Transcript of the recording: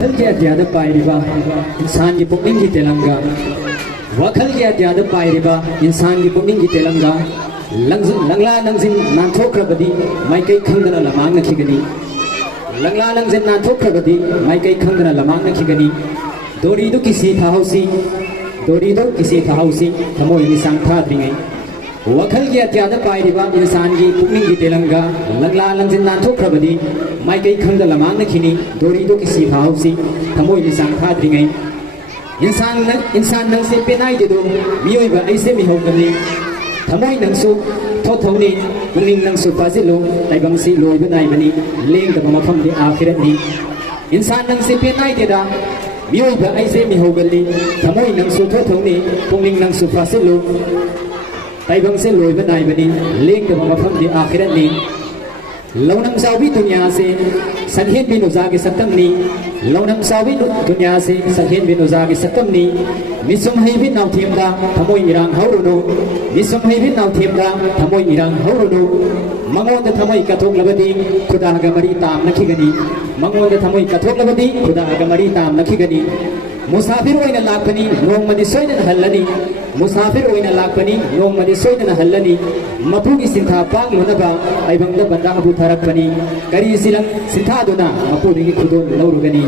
वखल के अध्याद पाइरिबा इंसान की पुनिंग की तेलंगा वखल के अध्याद पाइरिबा इंसान की पुनिंग की तेलंगा लंगला नंजिन नाथोख्रबदी माइकई खंगना लमांग नखिगनी लंगला नंजिन नाथोख्रबदी माइकई खंगना लमांग नखिगनी दोरीदु किसी थाउसी थमोय निसांग थाद्रिंगै वखल की अत्याद पाइरिबा इंसान की पुनिंग की तेलंगा लंगला लंजिन नाथोख्रबदी माइकई खंगना लमांग नखिनी दोरीदु किसी थाउसी थमोय निसांग थाद्रिंगै इंसान नंसे पेनाई देदो मियोइबा ऐसे मिहोगनी थमोय नंसु थोथौनी पुनिंग नंसु फाजिलो ताइबंसी लोइबा नाइबनी लेंगदबा मफमदि आखिरतनी इंसान नंसे पेनाई देदा मियोइबा ऐसे मिहोगली थमोय नंसु थोथौनी पुनिंग नंसु फाजिलो ताइबंसी लोइबा नाइबनी लेंगदबा मफमदि आखिरतनी लौनम सावी दुनिया से सनहेन बिनुजा के सतमनी लौनम सावी दुनिया से सनहेन बिनुजा के सतमनी मिसुम हैबि नाउथेमदा थमोय इरांग हौरुनो मिसुम हैबि नाउथेमदा थमोय इरांग हौरुनो मंगोंद थमोय कथोकलबदी खुदागा मरी ताम नखिगनी मंगोंद थमोय कथोकलबदी खुदागा मरी ताम नखिगनी मुसाफिर ओइना लाखनी नोंमदि सोयदन हल्लनी मुसाफिर ओइना लाखनी नोंमदि सोयदन हल्लनी मपुगी सिंथा पांगलोनबा आइबंगदा बंदा अबु थरकपनी करी सिलंग सिंथादुना मपुगी खुदोन लौरुगनी